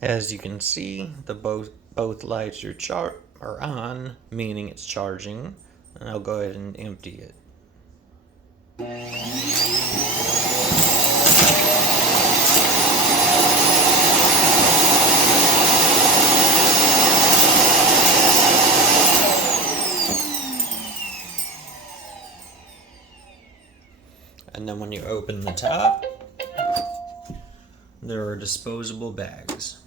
As you can see, the both lights are on, meaning it's charging. And I'll go ahead and empty it. And then when you open the top, there are disposable bags.